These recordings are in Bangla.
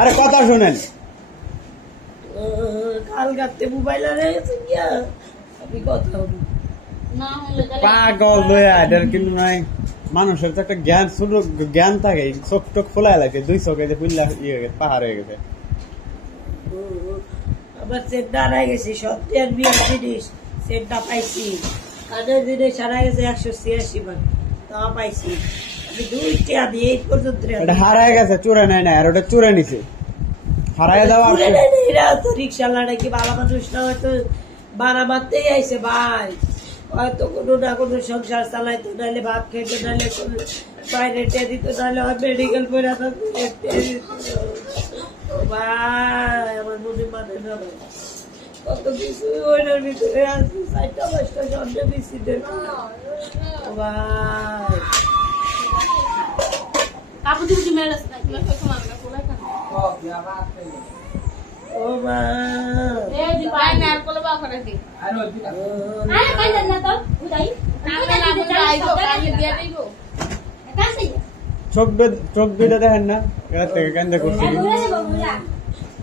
আরে কথা শুনেন, কাল রাতে মোবাইল আমি কথা পাগল এটার কিন্তু নাই। মানুষের তো একটা জ্ঞান, ছোট জ্ঞান থাকে, চোখ টোক খোলা লাগে, 2 চোখে ফুললা ইয়ে গেছে, পাহাড় হয়ে গেছে। আবার সেটটা হারাই গেছে, সত্যের বিয়ের জিনিস সেটটা পাইছি, কানের জিনিস হারাই গেছে 186 বার, তা পাইছি আমি 2টা দিয়ে এই পর্যন্ত। এটা হারাই গেছে, চুরে নেয় না, আর ওটা চুরে নিছে, হারাই যাওয়া। তো রিক্সাওয়ালাটা কি ভালো মানুষ না, হয়তো ভাড়া মারতেই আইসে ভাই, হয়তো কোনো না কোনো সংসার চালাইতো, নাহলে ভাত খেতে, নাহলে বাইরে টেয়ে দিত, নাহলে মেডিকেল করে ভাই। আমার মনে মানে না ভাই, কত কিছু ওইটার ভিতরে আছে, 4টা-5টা জন্মে বেশি দেখো ভাই। ও মা চোখ দুইটা দেখেন না, এর থেকে কান্দা করছি।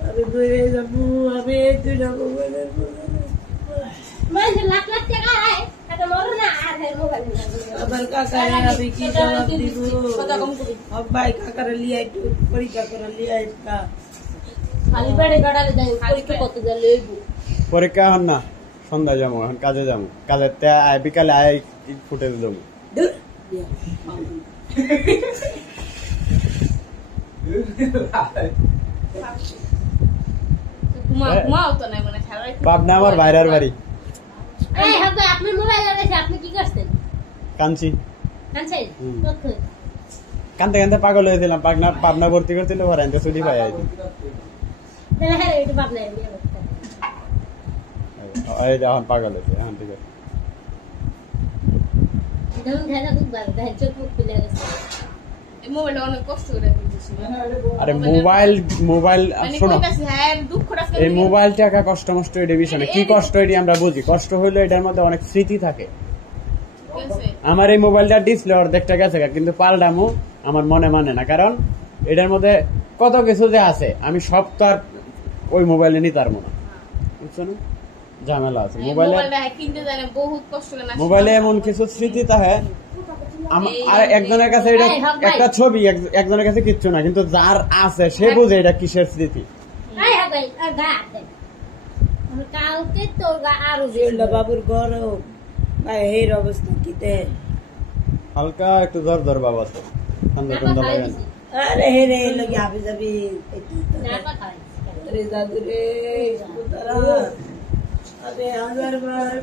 আমি বেরিয়ে যাবো, আমি এই 2টা মোবাইলের আমার কাকারে আমি কি জবাব দিব? ভাই কাকারে লিয়ে একটু পরীক্ষা করে লিয়ে একটা পরীক্ষা হন না, সন্ধ্যা যাবো, এখন কাজে যাবো, কাজের বিকালে আয় ফুটেজ দেবো। পাবনা আমার বাইরের বাড়ি। কাঞ্চি কানতে কানতে পাগল হয়েছিলাম, পাবনা ভর্তি করছিল, ভরাইতে ছুটি পাই এখন পাগল হয়েছে, এখন ঠিক আছে। আরে মোবাইল শোনো, এই মোবাইল টাকা কষ্ট মষ্ট এটা বিষয় না, কি কষ্ট এটি আমরা বুঝি, কষ্ট হইলো এটার মধ্যে অনেক স্মৃতি থাকে। আমার এই মোবাইলটা ডিসপ্লে অর্ধেকটা গেছে, কিন্তু পাল্টামো আমার মনে মানে না, কারণ এটার মধ্যে কত কিছু যে আছে, আমি সব তো আর ওই মোবাইলে নিতে পারবো না, বুঝছো না, ঝামেলা আছে মোবাইলে এমন কিছু স্মৃতি থাকে। আর একজনের কাছে এটা একটা ছবি, একজনের কাছে কিচ্ছু না, কিন্তু যার আছে সে বুঝে এটা কিসের স্মৃতি। কালকে তোর আরো বাবুর গরম এর অবস্থা কিতে, হালকা একটু জ্বর বাবা আছে, ঠান্ডা ঠান্ডা লাগে না। আরে হে রে লগে আবি যাবি রে দাদু রে তারা, আরে 1000 বার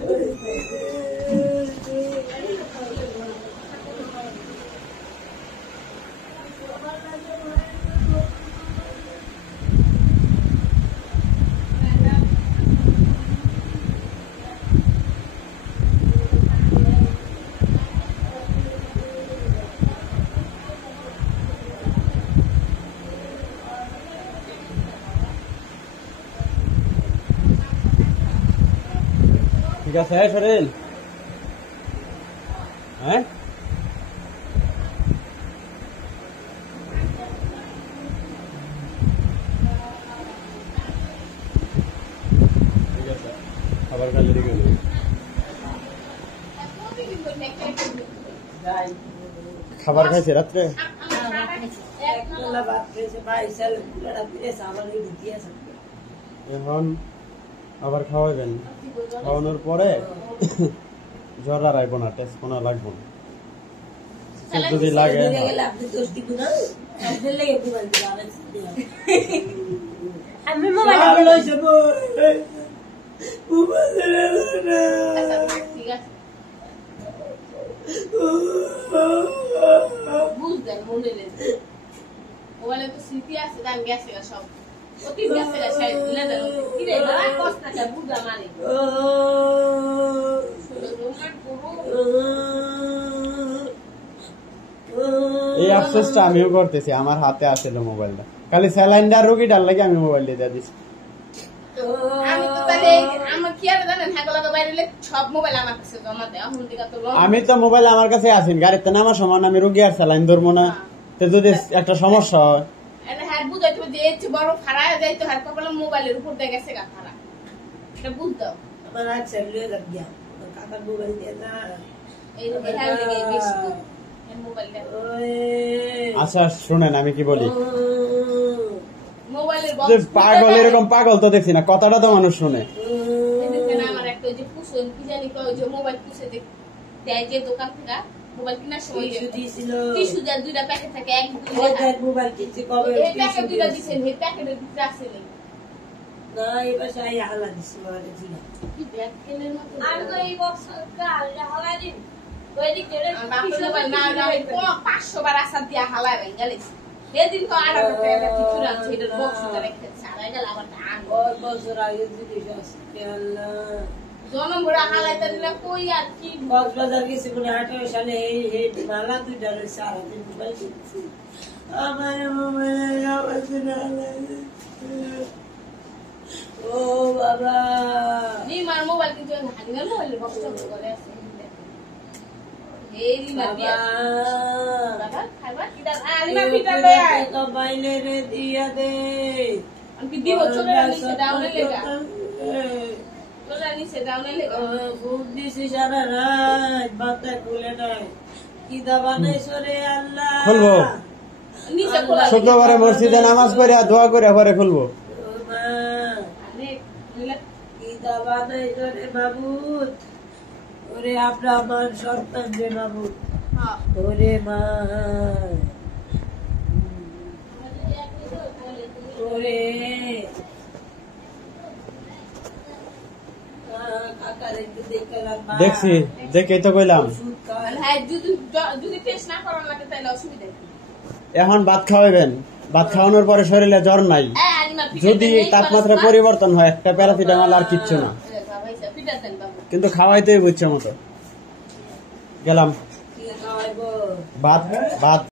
ঠিক আছে শরীর, হ্যাঁ ঠিক আছে, খাবার খাইলে রেখে দেবো। খাবার খাইছে রাত্রে, এখন আবার খাওয়াবেন, খাওয়ানোর পরে জ্বর আর আইব না, টেস্ট কোনো লাগবো না, যদি লাগে মোবাইলে তো স্মৃতি আছে, গান গেছে সব অতি গেছে সাইড দিলে দাও কি রে বাবা কষ্ট আছে বুঝা মানে এই আফসোসটা আমিও করতেছি, আমার হাতে আসছিল মোবাইলটা, খালি স্যালাইনটা রোগীটার লাগে আমি মোবাইল দিয়ে দিয়েছি। আমি তো তাহলে আমার কি আর জানেন হাগলাগা বাইরে সব মোবাইল আমার কাছে জমা দেয়, এখন দিকা তো আমি তো মোবাইল আমার কাছে আসেন, গাড়িতে নামার সময় আমি রোগী আর স্যালাইন ধরবো না, তো যদি একটা সমস্যা হয় হ্যাঁ বুঝাইতে হবে যে এর চেয়ে বড় ফাড়ায় যাইতো হ্যাঁ কপালে মোবাইলের উপর দিয়ে গেছে গা ফাড়া এটা বুঝতাম আমার আচ্ছা লিয়ে যাব গিয়া কাকার মোবাইল দিয়ে না এই হ্যাঁ লেগে বেশি মোবাইলটা আচ্ছা শুনেন আমি কি বলি মোবাইলের যে বক্স পাগল এরকম পাগল তো দেখছি না, কথাটা তো মানুষ শুনে। এদিকে আমার একটা ওই যে পুষন কি জানি কয় যে মোবাইল পুষে দেয় যে দোকান থেকে মোবাইল কেনার সময় টিস্যু যা দুইটা প্যাকেট থাকে এক দুই মোবাইল কিনছি কবে এই প্যাকেট দুইটা দিছেন এই প্যাকেটের ভিতরে আছে নি না এই বাসায় হালা দিছি মানে জিনা কি ব্যাগ কেনের মতো আমি তো এই বক্স হালাই দিন ওই দিক থেকে মোবাইল না আমি 500 বার আসার দিয়া হালাই গেলেছি সেদিন তো 8 টাকা কিছু রাখছে এটার বক্সটা রেখে ছাড়াই গেল আবার টান ওই বছর আগে জিনিস আছে আল্লাহ জনম ভরা হালাইতে দিলে কই আর কি কক্সবাজার গেছি মানে 18 সালে এই মালা দুইটা রয়েছে সারা দিন মোবাইল কিনছি আমার মোবাইল আওয়াজ না ও বাবা রিমার মোবাইল কিন্তু হাঙ্গার মোবাইলের বক্সটা করে আছে এই রিমার দিয়া বাবা খাইবা কিডা আলিমা পিটা দে তো বাইলে রে দিয়া দে আমি দিব চলে নিচে ডাউনে লেগা চলে নিচে ডাউনে লেগা খুব দিছি সারা রাত বাতা খুলে নাই কি দাবা নাই সরে আল্লাহ খুলবো নিচে খোলা শুক্রবারে মসজিদে নামাজ পড়ে দোয়া করে পরে খুলবো। কি দাবা নাই সরে মাবুদ ওরে আমরা আমার সন্তান রে মাবুদ হ্যাঁ ওরে মা ওরে দেখছি দেখেই তো কইলাম হ্যাঁ যদি টেস্ট না করার লাগে তাহলে অসুবিধা কি এখন ভাত খাওয়াবেন, ভাত খাওয়ানোর পরে শরীরে জ্বর নাই, যদি তাপমাত্রা পরিবর্তন হয় একটা প্যারাসিটামল আর কিচ্ছু না, কিন্তু খাওয়াইতেই বুঝছে মতো গেলাম ভাত ভাত